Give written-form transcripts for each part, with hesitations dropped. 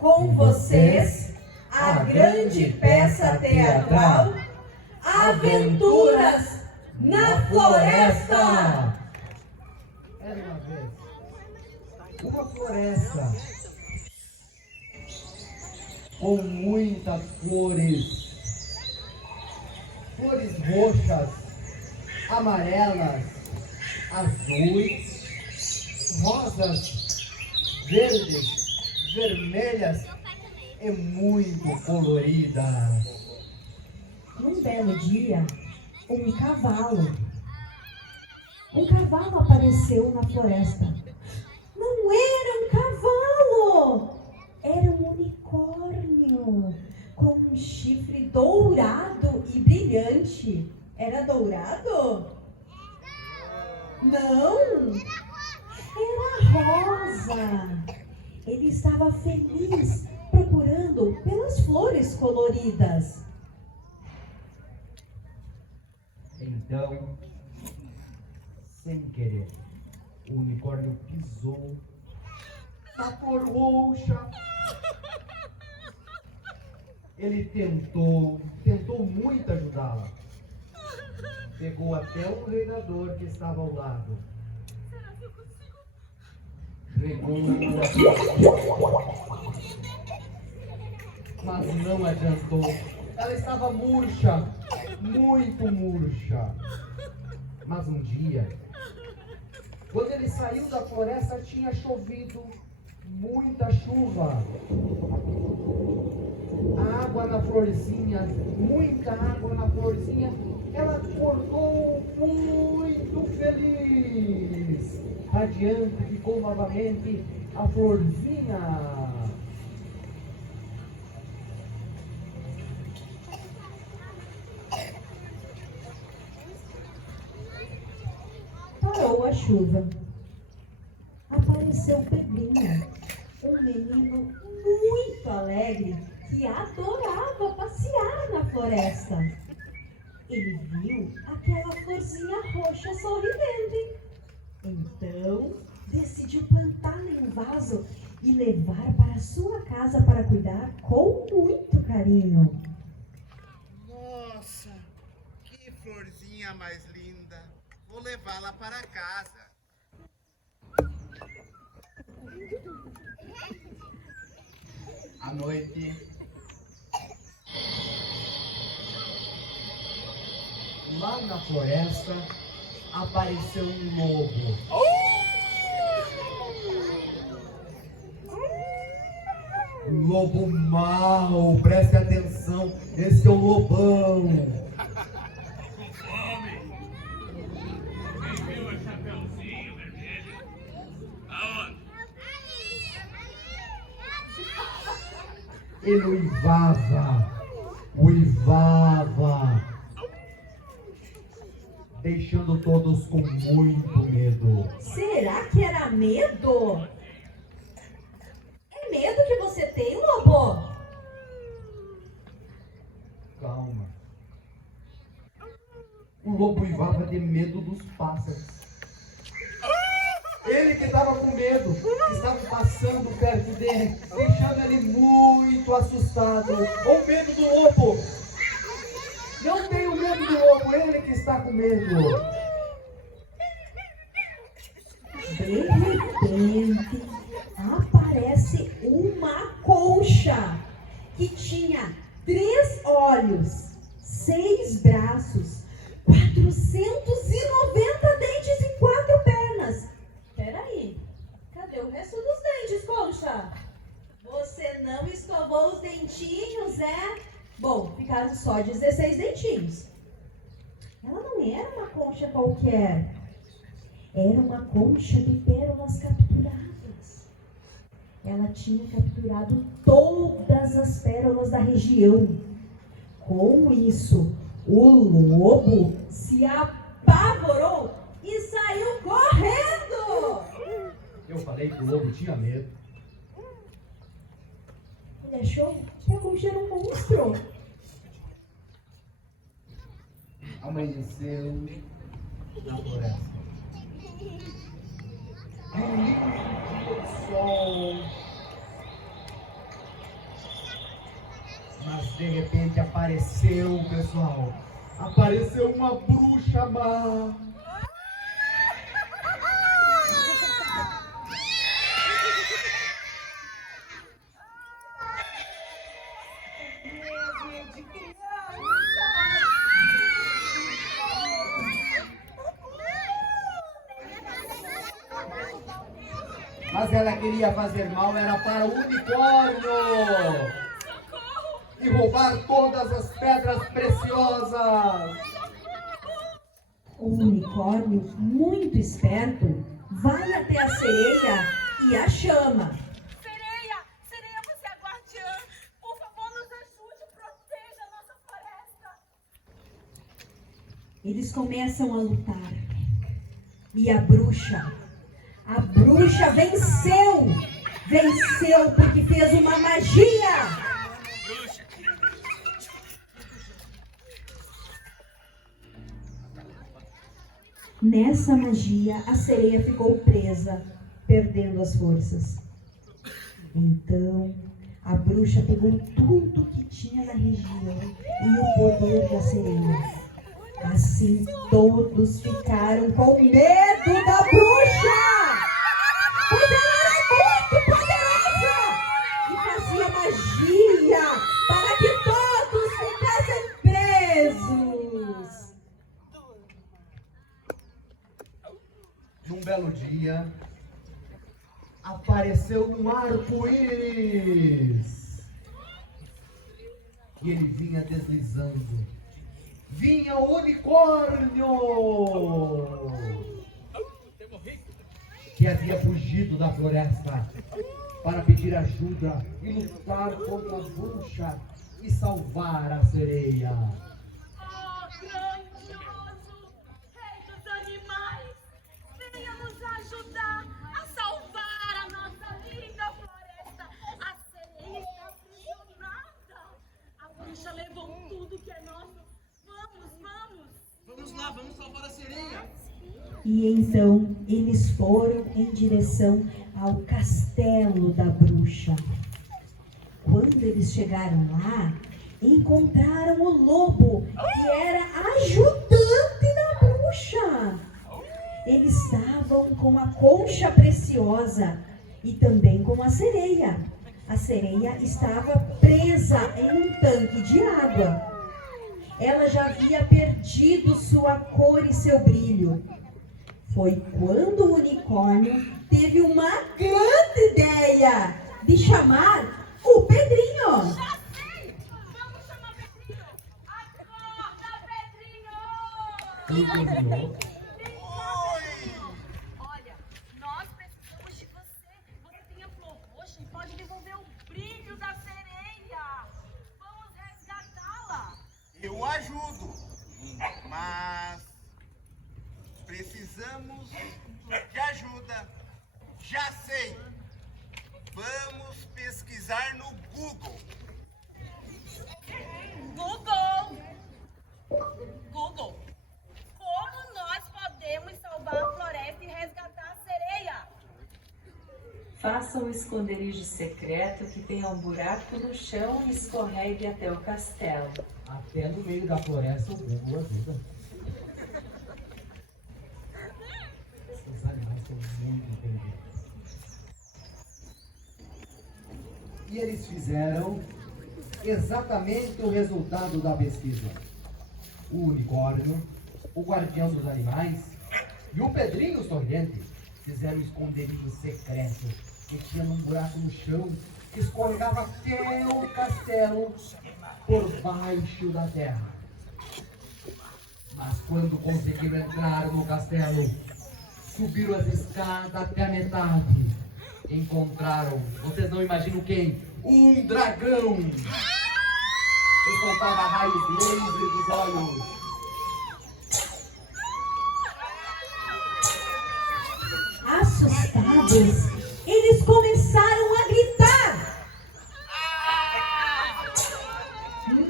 Com vocês, a grande peça teatral Aventuras na Floresta. Era uma vez uma floresta com muitas flores, flores roxas, amarelas, azuis, rosas, verdes, vermelhas e muito coloridas. Num belo dia, um cavalo apareceu na floresta. Não era um cavalo, era um unicórnio com um chifre dourado e brilhante. Era dourado? Não, era rosa. Ele estava feliz procurando pelas flores coloridas. Então, sem querer, o unicórnio pisou na flor roxa. Ele tentou muito ajudá-la. Pegou até o reinador que estava ao lado. Regou mas não adiantou. Ela estava murcha, muito murcha. Mas um dia, quando ele saiu da floresta, tinha chovido muita chuva. A água na florzinha, muita água na florzinha, ela cortou feliz. Radiante ficou novamente a florzinha. Parou a chuva. Apareceu Pedrinho, um menino muito alegre que adorava passear na floresta. Ele viu aquela florzinha roxa sorridente. Então, decidiu plantá-la em um vaso e levar para sua casa para cuidar com muito carinho. Nossa, que florzinha mais linda. Vou levá-la para casa. À noite, lá na floresta, apareceu um lobo. Um lobo mau, preste atenção, esse é o lobão. Quem viu o chapeuzinho vermelho? Aonde? Ele uivava, deixando todos com muito medo. Será que era medo? É medo que você tem, lobo? Calma. O lobo uivava de medo dos pássaros. Ele que estava com medo, que estava passando perto dele, deixando ele muito assustado. O medo do lobo. Não tenho medo do lobo, ele que está com medo. De repente, aparece uma concha que tinha 3 olhos, 6 braços, 490 dentes e 4 pernas. Peraí, cadê o resto dos dentes, concha? Você não escovou os dentinhos, é? Bom, ficaram só 16 dentinhos. Ela não era uma concha qualquer. Era uma concha de pérolas capturadas. Ela tinha capturado todas as pérolas da região. Com isso, o lobo se apavorou e saiu correndo. Eu falei que o lobo tinha medo. Ele achou que a concha era um monstro. Amanheceu na floresta. Bonito dia de sol. Mas de repente apareceu, pessoal. Apareceu uma bruxa má. Mas ela queria fazer mal, era para o unicórnio e roubar todas as pedras preciosas. O unicórnio, muito esperto, vai até a sereia e a chama. Sereia, você é a guardiã. Por favor, nos ajude, proteja a nossa floresta. Eles começam a lutar. E a bruxa venceu! Venceu porque fez uma magia! Nessa magia, a sereia ficou presa, perdendo as forças. Então, a bruxa pegou tudo que tinha na região e o poder da sereia. Assim, todos ficaram com medo da bruxa! Pois ela era muito poderosa! E fazia magia para que todos ficassem presos! Num belo dia, apareceu um arco-íris. E ele vinha deslizando. Vinha o unicórnio! da floresta para pedir ajuda e lutar contra a bruxa e salvar a sereia. Oh, grandioso rei dos animais, venha nos ajudar a salvar a nossa linda floresta. A sereia está aprisionada. A bruxa levou tudo que é nosso. Vamos, vamos. Vamos lá, vamos salvar a sereia. E então eles foram em direção ao castelo da bruxa. Quando eles chegaram lá, encontraram o lobo, que era ajudante da bruxa. Eles estavam com a concha preciosa e também com a sereia. A sereia estava presa em um tanque de água. Ela já havia perdido sua cor e seu brilho. Foi quando o unicórnio teve uma grande ideia de chamar o Pedrinho. Já sei! Vamos chamar Pedrinho! Acorda, Pedrinho! Olha, nós precisamos de você. Você tem a flor roxa e pode devolver o brilho da sereia. Vamos resgatá-la. Eu ajudo, mas precisamos de ajuda. Já sei. Vamos pesquisar no Google. Google, como nós podemos salvar a floresta e resgatar a sereia? Faça um esconderijo secreto que tenha um buraco no chão e escorregue até o castelo. Até no meio da floresta o Google ajuda. Os animais são muito inteligentes. E eles fizeram exatamente o resultado da pesquisa. O unicórnio, o guardião dos animais e o Pedrinho sorridente fizeram um esconderijo secreto que tinha um buraco no chão que escorregava até o castelo por baixo da terra. Mas quando conseguiram entrar no castelo, subiram as escadas até a metade. Encontraram, vocês não imaginam quem? Um dragão! Que soltava raios laser dos olhos. Assustados, eles começaram a gritar.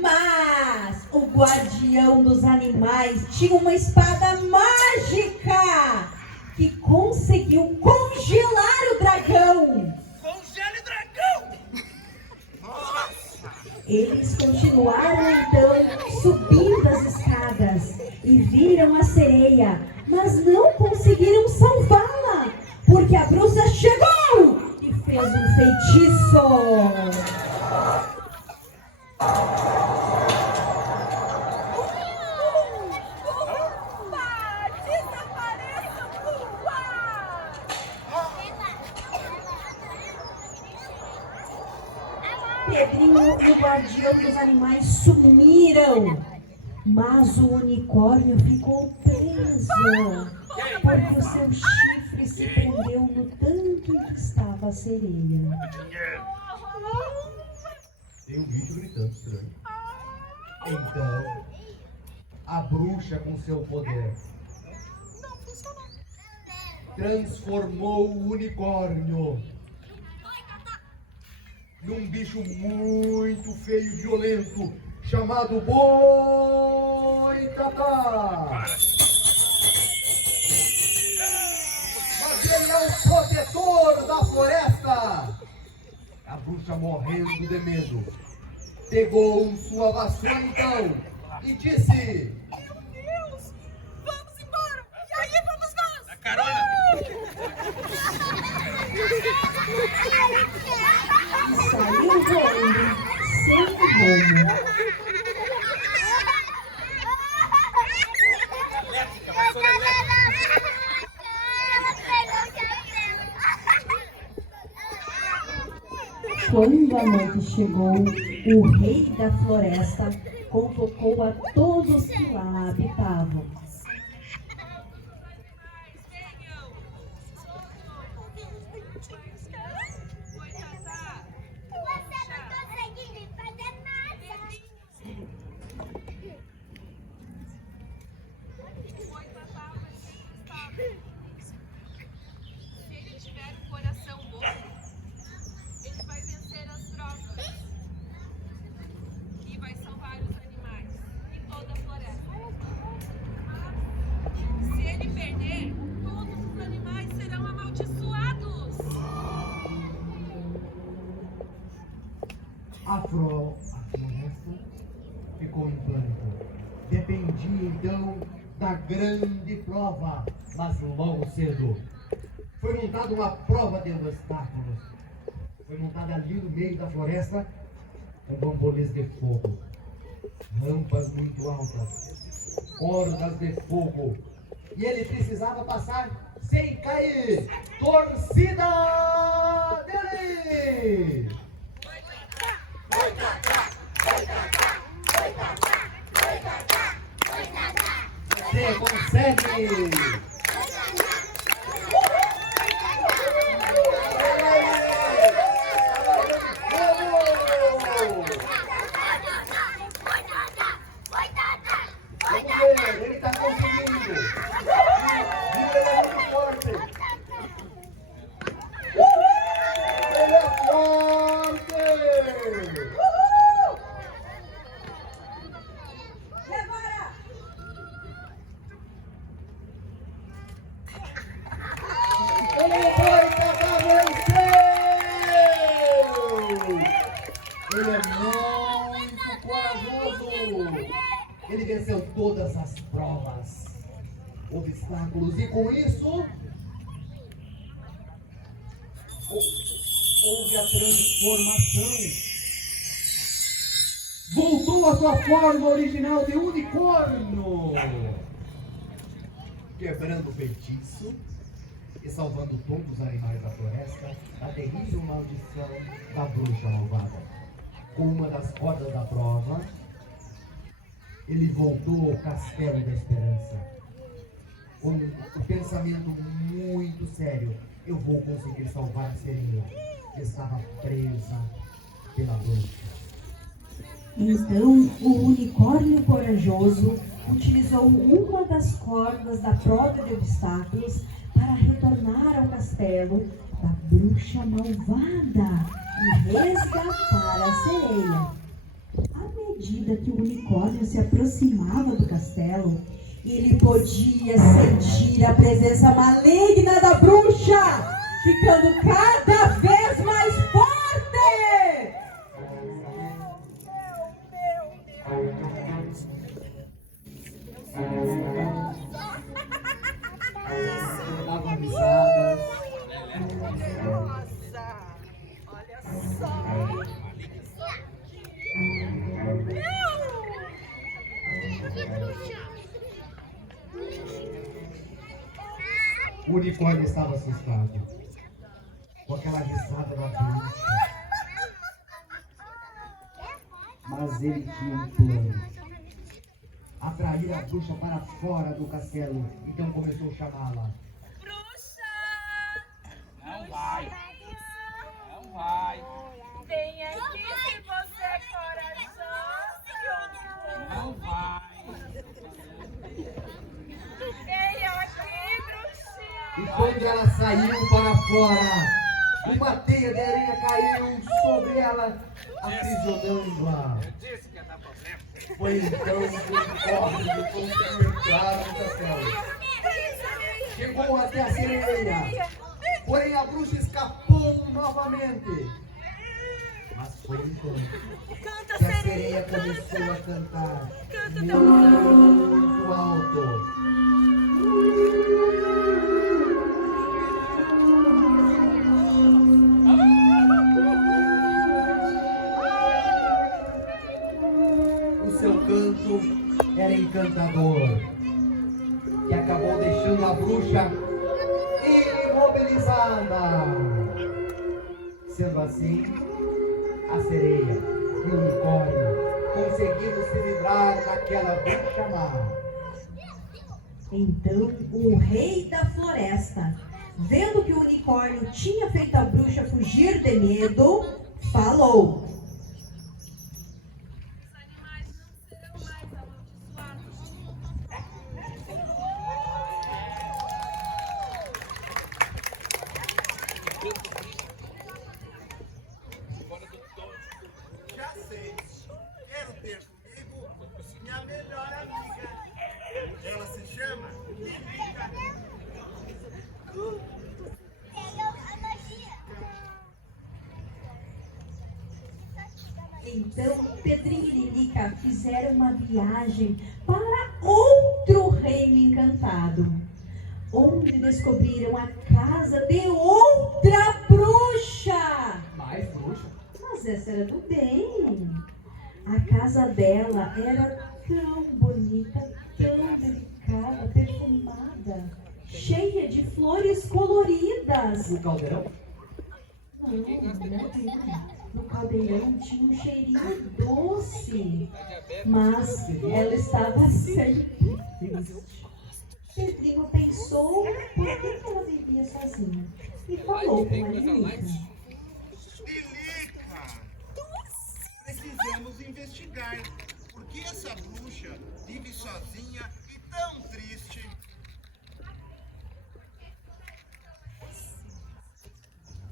Mas o guardião dos animais tinha uma espada mágica que conseguiu congelar o dragão. Congele o dragão! Nossa! Eles continuaram então subindo as escadas e viram a sereia, mas não conseguiram salvá-la, porque a bruxa chegou e fez um feitiço. Desapareça do ar! Pedrinho e o guardião dos animais sumiram, mas o unicórnio ficou preso, porque o seu chifre se prendeu no tanque em que estava a sereia. Tem um bicho gritando estranho. Então, a bruxa com seu poder transformou o unicórnio num bicho muito feio e violento chamado Boitatá. Mas ele é o protetor da floresta. A bruxa, morrendo de medo, pegou sua vassoura então e disse: Meu Deus! Vamos embora! E aí vamos nós! A carona! E saiu voando sem rumo. Quando a noite chegou, o rei da floresta convocou a todos que lá habitavam. A floresta ficou em pânico. Dependia então da grande prova, mas logo cedo foi montada uma prova de obstáculos. Foi montada ali no meio da floresta um bambolês de fogo, rampas muito altas, cordas de fogo, e ele precisava passar sem cair. Torcida dele! Você consegue! Vamos ver, ele está conseguindo! Ele é muito forte! Ele é forte! E agora? Ele foi capaz de vencer! Ele é muito corajoso! Ele venceu todas as provas, obstáculos, e com isso houve a transformação. Voltou à sua forma original de unicórnio, quebrando o feitiço e salvando todos os animais da floresta da terrível maldição da bruxa malvada. Com uma das cordas da prova, ele voltou ao Castelo da Esperança, com o pensamento muito sério: eu vou conseguir salvar a sereia, que estava presa pela bruxa. Então, o unicórnio corajoso utilizou uma das cordas da prova de obstáculos para retornar ao castelo da bruxa malvada e resgatar a sereia. À medida que o unicórnio se aproximava do castelo, ele podia sentir a presença maligna da bruxa, ficando cada vez mais forte. Dava risadas. Nossa, olha só. O unicórnio estava assustado com aquela risada da bruxa, mas ele tinha um plano: atrair a bruxa para fora do castelo. Então começou a chamá-la. Bruxa! Não vai. Não vai. Vem aqui se você é corajosa. Não vai. Vem aqui, bruxinha. E quando ela saiu para fora, uma teia de areia caiu sobre ela, aprisionando-a. Eu disse que ia dar problema. Foi então que o unicórnio conseguiu entrar no castelo. Chegou até a sereia, porém a bruxa escapou novamente. Mas foi então Canta, que a sereia. sereia começou a cantar Canta, teu amor. muito alto. O seu canto era encantador, que acabou deixando a bruxa imobilizada. Sendo assim, a sereia e o unicórnio conseguiram se livrar daquela bruxa má. Então, o rei da floresta, vendo que o unicórnio tinha feito a bruxa fugir de medo, falou: Os animais não serão mais amaldiçoados. Já sei. Quero ter comigo minha melhor amiga. Ela se chama Lilica. Então, Pedrinho e Lilica fizeram uma viagem para outro reino encantado, onde descobriram a casa de outra bruxa. Mais bruxa. Mas essa era do bem. A casa dela era tão bonita, tão delicada, perfumada, cheia de flores coloridas. O caldeirão? Não, no caldeirão tinha um cheirinho doce, mas ela estava sempre triste. Pedrinho pensou por que ela vivia sozinha e falou com a Lilica. Lilica, precisamos investigar por que essa bruxa vive sozinha e tão triste.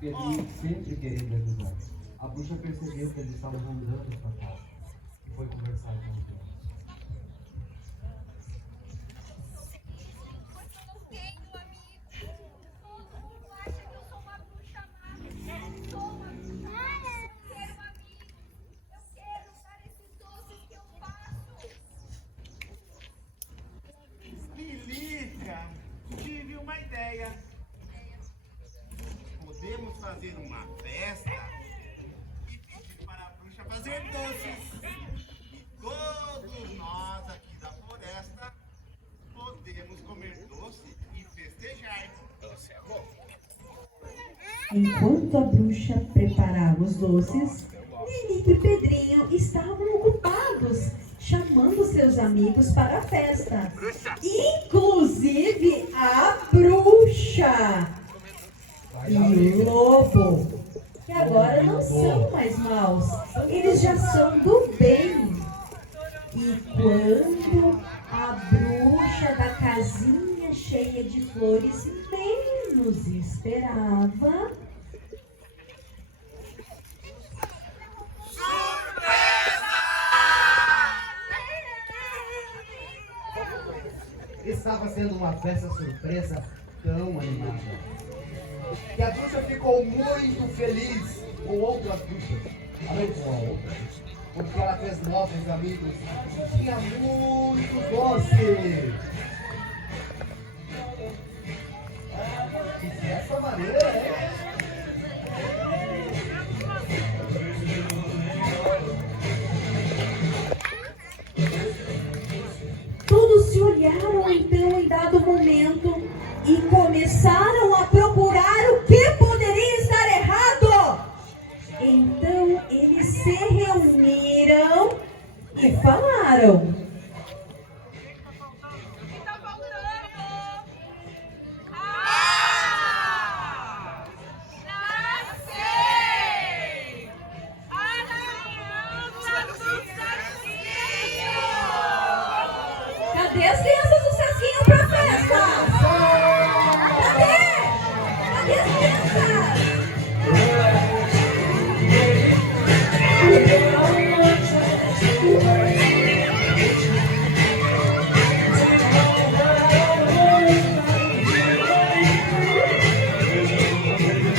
Pedrinho sempre querendo ajudar. A bruxa percebeu que eles estavam rondando sua casa e foi conversar com os dois. Porque eu não tenho amigo. Todo mundo acha que eu sou uma bruxa má. Eu não sou uma bruxa má. Eu quero amigos. Eu quero usar esses doces que eu faço. Lilica, tive uma ideia. Podemos fazer uma festa e pedir para a bruxa fazer doces. E todos nós aqui da floresta podemos comer doce e festejar. Doce é bom. Enquanto a bruxa preparava os doces, Lilica e Pedrinho estavam ocupados, chamando seus amigos para a festa. Inclusive a bruxa e o lobo, que agora não são mais maus, eles já são do bem. E quando a bruxa da casinha cheia de flores menos esperava, Estava sendo uma festa surpresa tão animada que a bruxa ficou muito feliz com outras bruxas, além de uma outra, porque ela fez novos amigos e tinha muito doce. E dessa maneira, todos se olharam então em dado momento e começaram a procurar o que poderia estar errado. Então eles se reuniram e falaram: O que tá faltando? Já sei! A criança do saquinho! cadê as